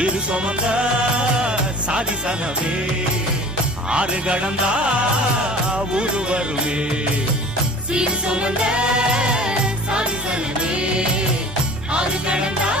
இரு சுமந்த சாதிசனமே ஆறு கடந்தா ஊரு வருமே சீர் சுமந்த சாதிசனமே ஆறு கடந்தா